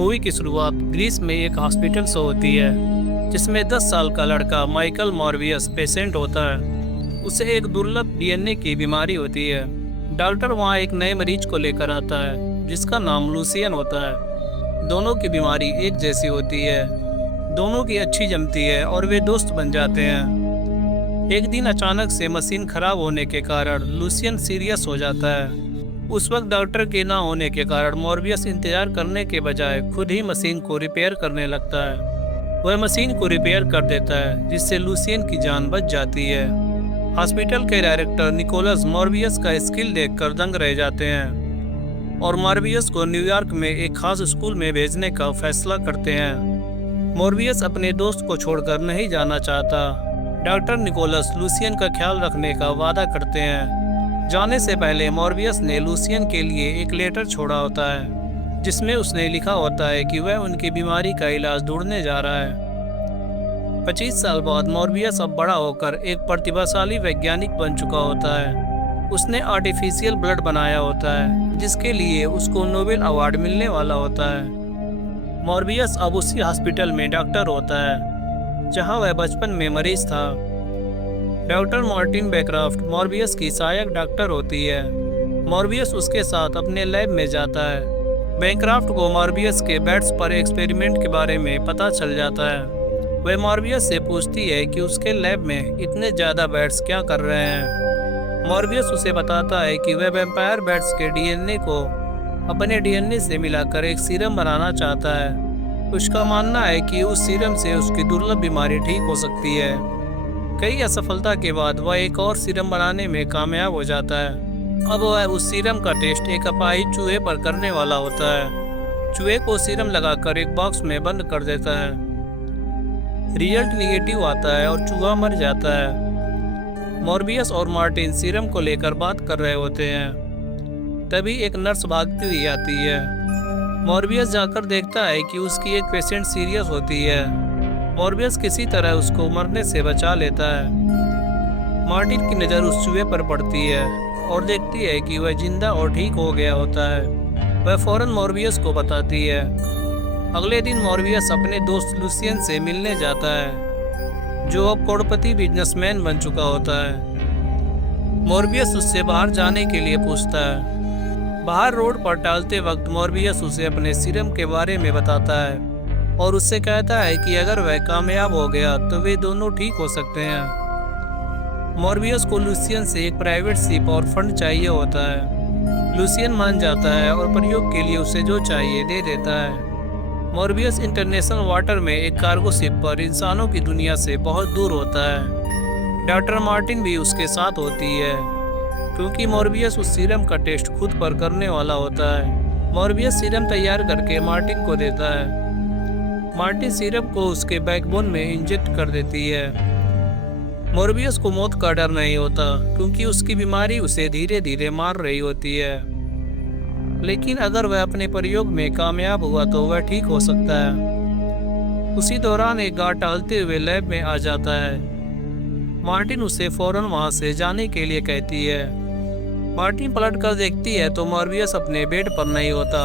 Movie की शुरुआत Greece में एक हॉस्पिटल से होती है जिसमें 10 साल का लड़का माइकल मॉर्बियस पेशेंट होता है। उसे एक दुर्लभ डीएनए की बीमारी होती है। डॉक्टर वहां एक नए मरीज को लेकर आता है जिसका नाम लूसियन होता है। दोनों की बीमारी एक जैसी होती है, दोनों की अच्छी जमती है और वे दोस्त बन जाते हैं। एक दिन अचानक से मशीन खराब होने के कारण लूसियन सीरियस हो जाता है। उस वक्त डॉक्टर के ना होने के कारण मॉर्बियस इंतजार करने के बजाय खुद ही मशीन को रिपेयर करने लगता है। वह मशीन को रिपेयर कर देता है जिससे लूसियन की जान बच जाती है। हॉस्पिटल के डायरेक्टर निकोलस मॉर्बियस का स्किल देखकर दंग रह जाते हैं और मॉर्बियस को न्यूयॉर्क में एक खास स्कूल में भेजने का फैसला करते हैं। मॉर्बियस अपने दोस्त को छोड़कर नहीं जाना चाहता। डॉक्टर निकोलस लूसियन का ख्याल रखने का वादा करते हैं। जाने से पहले मॉर्बियस ने लूसियन के लिए एक लेटर छोड़ा होता है जिसमें उसने लिखा होता है कि वह उनकी बीमारी का इलाज ढूंढने जा रहा है। 25 साल बाद मॉर्बियस अब बड़ा होकर एक प्रतिभाशाली वैज्ञानिक बन चुका होता है। उसने आर्टिफिशियल ब्लड बनाया होता है जिसके लिए उसको नोबेल अवार्ड मिलने वाला होता है। मॉर्बियस अब उसी हॉस्पिटल में डॉक्टर होता है जहां वह बचपन में मरीज था। डॉक्टर मार्टिन बेक्राफ्ट मॉर्बियस की सहायक डॉक्टर होती है। मॉर्बियस उसके साथ अपने लैब में जाता है। बेक्राफ्ट को मॉर्बियस के बैट्स पर एक्सपेरिमेंट के बारे में पता चल जाता है। वह मॉर्बियस से पूछती है कि उसके लैब में इतने ज़्यादा बैट्स क्या कर रहे हैं। मॉर्बियस उसे बताता है कि वह वैम्पायर बैट्स के डीएनए को अपने डीएनए से मिलाकर एक सीरम बनाना चाहता है। उसका मानना है कि उस सीरम से उसकी दुर्लभ बीमारी ठीक हो सकती है। कई असफलता के बाद वह एक और सीरम बनाने में कामयाब हो जाता है। अब वह उस सीरम का टेस्ट एक अपाहिज चूहे पर करने वाला होता है। चूहे को सीरम लगाकर एक बॉक्स में बंद कर देता है। रिजल्ट निगेटिव आता है और चूहा मर जाता है। मॉर्बियस और मार्टिन सीरम को लेकर बात कर रहे होते हैं। तभी एक नर्स भागती हुई आती है। मॉर्बियस जाकर देखता है कि उसकी एक पेशेंट सीरियस होती है। मॉर्बियस किसी तरह उसको मरने से बचा लेता है। मार्टिन की नज़र उस चूहे पर पड़ती है और देखती है कि वह जिंदा और ठीक हो गया होता है। वह फौरन मॉर्बियस को बताती है। अगले दिन मॉर्बियस अपने दोस्त लूसियन से मिलने जाता है जो अब करोड़पति बिजनेसमैन बन चुका होता है। मॉर्बियस उससे बाहर जाने के लिए पूछता है। बाहर रोड पर टहलते वक्त मॉर्बियस उसे अपने सीरम के बारे में बताता है और उससे कहता है कि अगर वह कामयाब हो गया तो वे दोनों ठीक हो सकते हैं। मॉर्बियस को लूसियन से एक प्राइवेट शिप और फंड चाहिए होता है। लूसियन मान जाता है और प्रयोग के लिए उसे जो चाहिए दे देता है। मॉर्बियस इंटरनेशनल वाटर में एक कार्गो शिप पर इंसानों की दुनिया से बहुत दूर होता है। डॉक्टर मार्टिन भी उसके साथ होती है क्योंकि मॉर्बियस उस सीरम का टेस्ट खुद पर करने वाला होता है। मॉर्बियस सीरम तैयार करके मार्टिन को देता है। मार्टिन सीरम को उसके बैकबोन में इंजेक्ट कर देती है। मॉर्बियस को मौत का डर नहीं होता क्योंकि उसकी बीमारी उसे धीरे धीरे मार रही होती है। लेकिन अगर वह अपने प्रयोग में कामयाब हुआ तो वह ठीक हो सकता है। उसी दौरान एक गार्ड टहलते हुए लैब में आ जाता है। मार्टिन उसे फौरन वहां से जाने के लिए कहती है। मार्टिन पलट कर देखती है तो मॉर्बियस अपने बेड पर नहीं होता।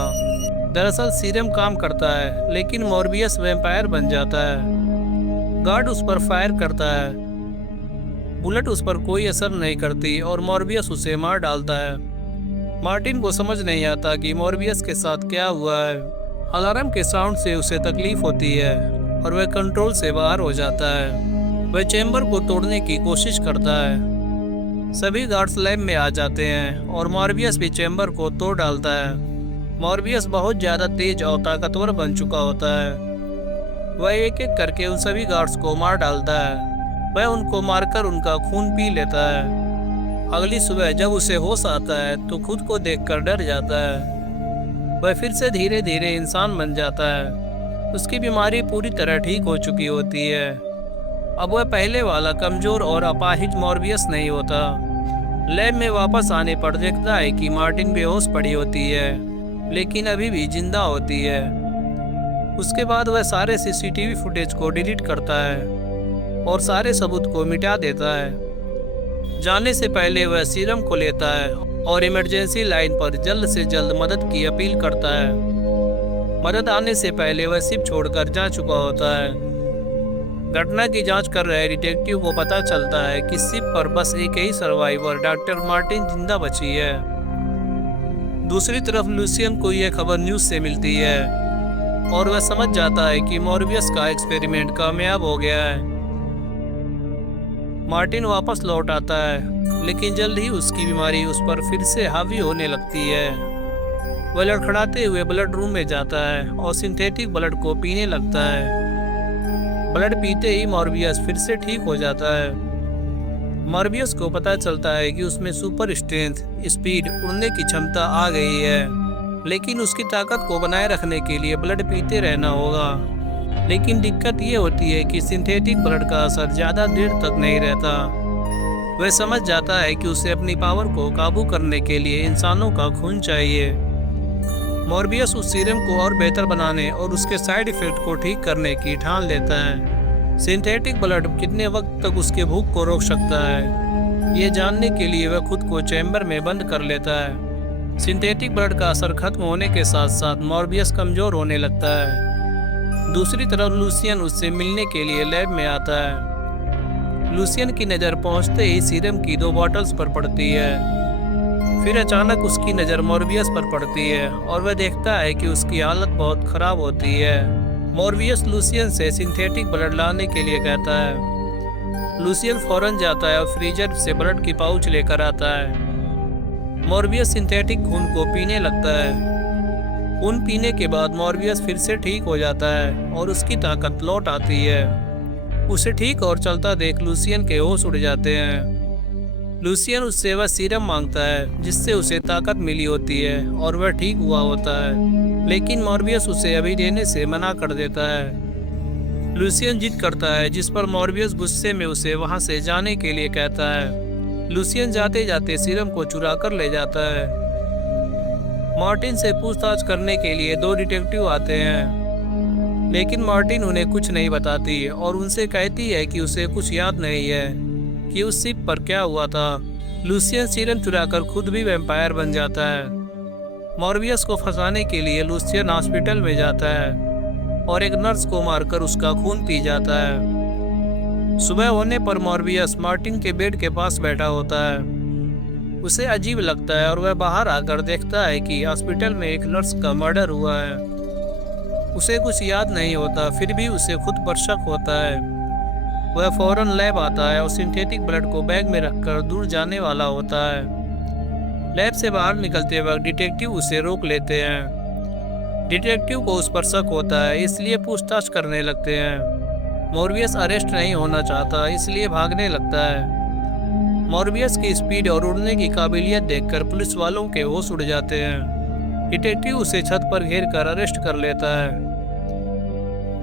दरअसल सीरम काम करता है लेकिन मॉर्बियस वैम्पायर बन जाता है। गार्ड उस पर फायर करता है। बुलेट उस पर कोई असर नहीं करती और मॉर्बियस उसे मार डालता है। मार्टिन को समझ नहीं आता कि मॉर्बियस के साथ क्या हुआ है। अलार्म के साउंड से उसे तकलीफ होती है और वह कंट्रोल से बाहर हो जाता है। वह चैम्बर को तोड़ने की कोशिश करता है। सभी गार्ड्स लैब में आ जाते हैं और मॉर्बियस भी चैम्बर को तोड़ डालता है। मॉर्बियस बहुत ज़्यादा तेज और ताकतवर बन चुका होता है। वह एक एक करके उन सभी गार्ड्स को मार डालता है। वह उनको मारकर उनका खून पी लेता है। अगली सुबह जब उसे होश आता है तो खुद को देखकर डर जाता है। वह फिर से धीरे धीरे इंसान बन जाता है। उसकी बीमारी पूरी तरह ठीक हो चुकी होती है। अब वह पहले वाला कमज़ोर और अपाहिज मॉर्बियस नहीं होता। लैब में वापस आने पर देखता है कि मार्टिन बेहोश पड़ी होती है लेकिन अभी भी जिंदा होती है। उसके बाद वह सारे सीसीटीवी फुटेज को डिलीट करता है और सारे सबूत को मिटा देता है। जाने से पहले वह सीरम को लेता है और इमरजेंसी लाइन पर जल्द से जल्द मदद की अपील करता है। मदद आने से पहले वह शिप छोड़कर जा चुका होता है। घटना की जांच कर रहे डिटेक्टिव को पता चलता है कि शिप पर बस एक ही सर्वाइवर डॉक्टर मार्टिन जिंदा बची है। दूसरी तरफ लूसियन को यह खबर न्यूज से मिलती है और वह समझ जाता है कि मॉर्बियस का एक्सपेरिमेंट कामयाब हो गया है। मार्टिन वापस लौट आता है, लेकिन जल्द ही उसकी बीमारी उस पर फिर से हावी होने लगती है। वह लड़खड़ाते हुए ब्लड रूम में जाता है और सिंथेटिक ब्लड को पीने लगता है। ब्लड पीते ही मॉर्बियस फिर से ठीक हो जाता है। मॉर्बियस को पता चलता है कि उसमें सुपर स्ट्रेंथ, स्पीड, उड़ने की क्षमता आ गई है, लेकिन उसकी ताकत को बनाए रखने के लिए ब्लड पीते रहना होगा। लेकिन दिक्कत ये होती है कि सिंथेटिक ब्लड का असर ज़्यादा देर तक नहीं रहता। वह समझ जाता है कि उसे अपनी पावर को काबू करने के लिए इंसानों का खून चाहिए। मॉर्बियस उस सीरम को और बेहतर बनाने और उसके साइड इफेक्ट को ठीक करने की ठान लेता है। सिंथेटिक ब्लड कितने वक्त तक उसके भूख को रोक सकता है, ये जानने के लिए वह खुद को चैम्बर में बंद कर लेता है। सिंथेटिक ब्लड का असर खत्म होने के साथ साथ मॉर्बियस कमज़ोर होने लगता है। दूसरी तरफ लूसियन उससे मिलने के लिए लैब में आता है। लूसियन की नज़र पहुंचते ही सीरम की 2 बॉटल्स पर पड़ती है। फिर अचानक उसकी नज़र मॉर्बियस पर पड़ती है और वह देखता है कि उसकी हालत बहुत ख़राब होती है। मॉर्बियस लूसियन से सिंथेटिक ब्लड लाने के लिए कहता है। लूसियन फौरन जाता है और फ्रीजर से ब्लड की पाउच लेकर आता है। मॉर्बियस सिंथेटिक खून को पीने लगता है। खून पीने के बाद मॉर्बियस फिर से ठीक हो जाता है और उसकी ताकत लौट आती है। उसे ठीक और चलता देख लूसियन के होश उड़ जाते हैं। लूसियन उससे वह सीरम मांगता है जिससे उसे ताकत मिली होती है और वह ठीक हुआ होता है, लेकिन मॉर्बियस उसे अभी देने से मना कर देता है। लूसियन जिद करता है, जिस पर मॉर्बियस गुस्से में उसे वहां से जाने के लिए कहता है। लूसियन जाते जाते सीरम को चुरा कर ले जाता है। मार्टिन से पूछताछ करने के लिए 2 डिटेक्टिव आते हैं, लेकिन मार्टिन उन्हें कुछ नहीं बताती और उनसे कहती है कि उसे कुछ याद नहीं है कि उस शिप पर क्या हुआ था। लूसियन सीरम चुराकर खुद भी वैम्पायर बन जाता है। मॉर्बियस को फंसाने के लिए लूसियन हॉस्पिटल में जाता है और एक नर्स को मारकर उसका खून पी जाता है। सुबह होने पर मॉर्बियस मार्टिन के बेड के पास बैठा होता है। उसे अजीब लगता है और वह बाहर आकर देखता है कि हॉस्पिटल में एक नर्स का मर्डर हुआ है। उसे कुछ याद नहीं होता, फिर भी उसे खुद पर शक होता है। वह फौरन लैब आता है और सिंथेटिक ब्लड को बैग में रखकर दूर जाने वाला होता है। लैब से बाहर निकलते वक्त डिटेक्टिव उसे रोक लेते हैं। डिटेक्टिव को उस पर शक होता है, इसलिए पूछताछ करने लगते हैं। मॉर्बियस अरेस्ट नहीं होना चाहता, इसलिए भागने लगता है। मॉर्बियस की स्पीड और उड़ने की काबिलियत देखकर पुलिस वालों के होश उड़ जाते हैं। डिटेक्टिव उसे छत पर घेर कर अरेस्ट कर लेता है।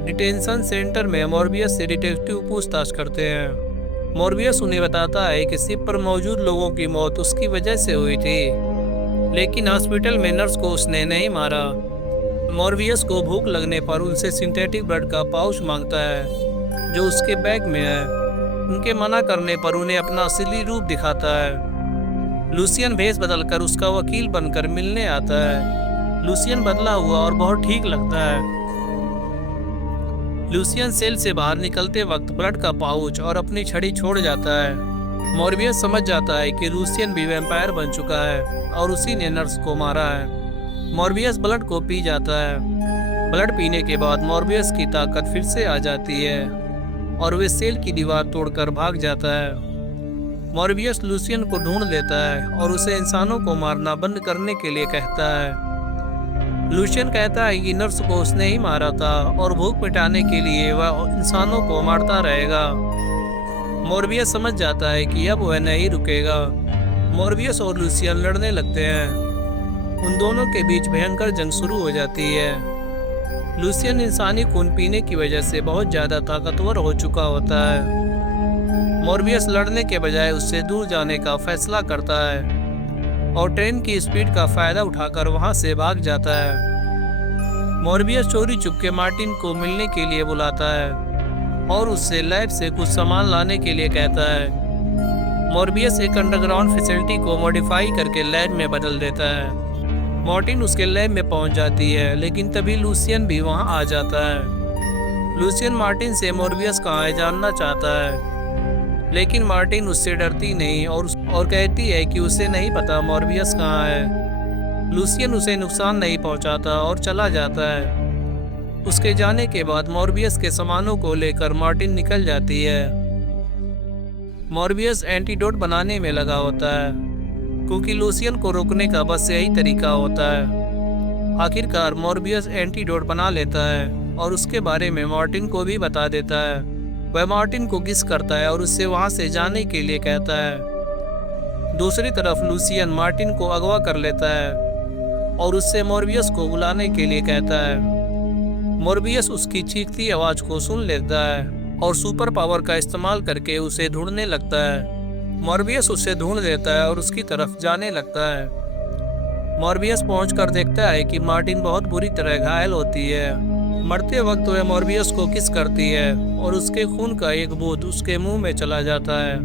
डिटेंशन सेंटर में मॉर्बियस से डिटेक्टिव पूछताछ करते हैं। मॉर्बियस उन्हें बताता है कि शिप पर मौजूद लोगों की मौत उसकी वजह से हुई थी, लेकिन हॉस्पिटल में नर्स को उसने नहीं मारा। मॉर्बियस को भूख लगने पर उनसे सिंथेटिक ब्लड का पाउच मांगता है जो उसके बैग में है। उनके मना करने पर उन्हें अपना असली रूप दिखाता है। लूसियन भेष बदलकर उसका वकील बनकर मिलने आता है। लूसियन बदला हुआ और बहुत ठीक लगता है। लूसियन सेल से बाहर निकलते वक्त ब्लड का पाउच और अपनी छड़ी छोड़ जाता है। मॉर्बियस समझ जाता है कि लूसियन भी वैम्पायर बन चुका है और उसी ने नर्स को मारा है। मॉर्बियस ब्लड को पी जाता है। ब्लड पीने के बाद मॉर्बियस की ताकत फिर से आ जाती है और वे सेल की दीवार तोड़कर भाग जाता है। मॉर्बियस लूसियन को ढूंढ लेता है और उसे इंसानों को मारना बंद करने के लिए कहता है। लूसियन कहता है कि नर्स को उसने ही मारा था और भूख मिटाने के लिए वह इंसानों को मारता रहेगा। मॉर्बियस समझ जाता है कि अब वह नहीं रुकेगा। मॉर्बियस और लूसियन लड़ने लगते हैं। उन दोनों के बीच भयंकर जंग शुरू हो जाती है। लूसियन इंसानी खून पीने की वजह से बहुत ज़्यादा ताकतवर हो चुका होता है। मॉर्बियस लड़ने के बजाय उससे दूर जाने का फैसला करता है और ट्रेन की स्पीड का फ़ायदा उठाकर वहां से भाग जाता है। मॉर्बियस चोरी चुपके मार्टिन को मिलने के लिए बुलाता है और उससे लैब से कुछ सामान लाने के लिए कहता है। मॉर्बियस एक अंडरग्राउंड फैसिलिटी को मॉडिफाई करके लैब में बदल देता है। मार्टिन उसके लैब में पहुंच जाती है, लेकिन तभी लूसियन भी वहां आ जाता है। लूसियन मार्टिन से मोरबियस कहाँ है जानना चाहता है, लेकिन मार्टिन उससे डरती नहीं और कहती है कि उसे नहीं पता मोरबियस कहाँ है। लूसियन उसे नुकसान नहीं पहुंचाता और चला जाता है। उसके जाने के बाद मोरबियस के सामानों को लेकर मार्टिन निकल जाती है। मोरबियस एंटीडोट बनाने में लगा होता है, क्योंकि लूसियन को रोकने का बस यही तरीका होता है। आखिरकार मोरबियस एंटीडोट बना लेता है और उसके बारे में मार्टिन को भी बता देता है। वह मार्टिन को किस करता है और उससे वहां से जाने के लिए कहता है। दूसरी तरफ लूसियन मार्टिन को अगवा कर लेता है और उससे मोरबियस को बुलाने के लिए कहता है। मोरबियस उसकी चीखती आवाज को सुन लेता है और सुपर पावर का इस्तेमाल करके उसे ढूंढने लगता है। मोरबियस उसे ढूंढ लेता है और उसकी तरफ जाने लगता है। मोरबियस पहुंचकर देखता है कि मार्टिन बहुत बुरी तरह घायल होती है। मरते वक्त वह मोरबियस को किस करती है और उसके खून का एक बूंद उसके मुंह में चला जाता है।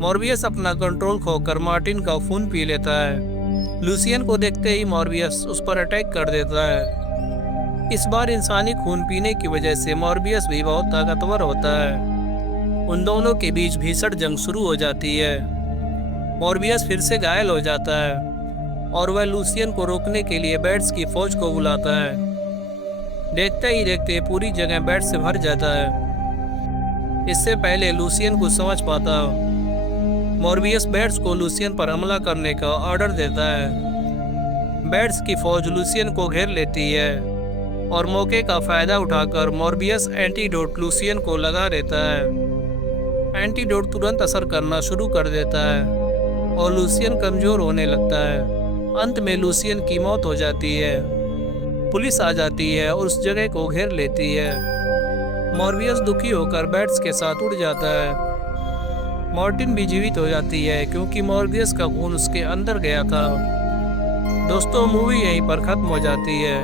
मोरबियस अपना कंट्रोल खोकर मार्टिन का खून पी लेता है। लूसियन को देखते ही मोरबियस उस पर अटैक कर देता है। इस बार इंसानी खून पीने की वजह से मोरबियस भी बहुत ताकतवर होता है। उन दोनों के बीच भीषण जंग शुरू हो जाती है। मोरबियस फिर से घायल हो जाता है और वह लूसियन को रोकने के लिए बैट्स की फौज को बुलाता है। देखते ही देखते पूरी जगह बैट से भर जाता है। इससे पहले लूसियन कुछ समझ पाता, मोरबियस बैट्स को लूसियन पर हमला करने का ऑर्डर देता है। बैट्स की फौज लूसियन को घेर लेती है और मौके का फायदा उठाकर मोरबियस एंटीडोट लूसियन को लगा देता है। एंटीडोट तुरंत असर करना शुरू कर देता है और लूसियन कमजोर होने लगता है। अंत में लूसियन की मौत हो जाती है। पुलिस आ जाती है और उस जगह को घेर लेती है। मोरबियस दुखी होकर बैट्स के साथ उड़ जाता है। मार्टिन भी जीवित हो जाती है क्योंकि मोरबियस का खून उसके अंदर गया था। दोस्तों, मूवी यहीं पर खत्म हो जाती है।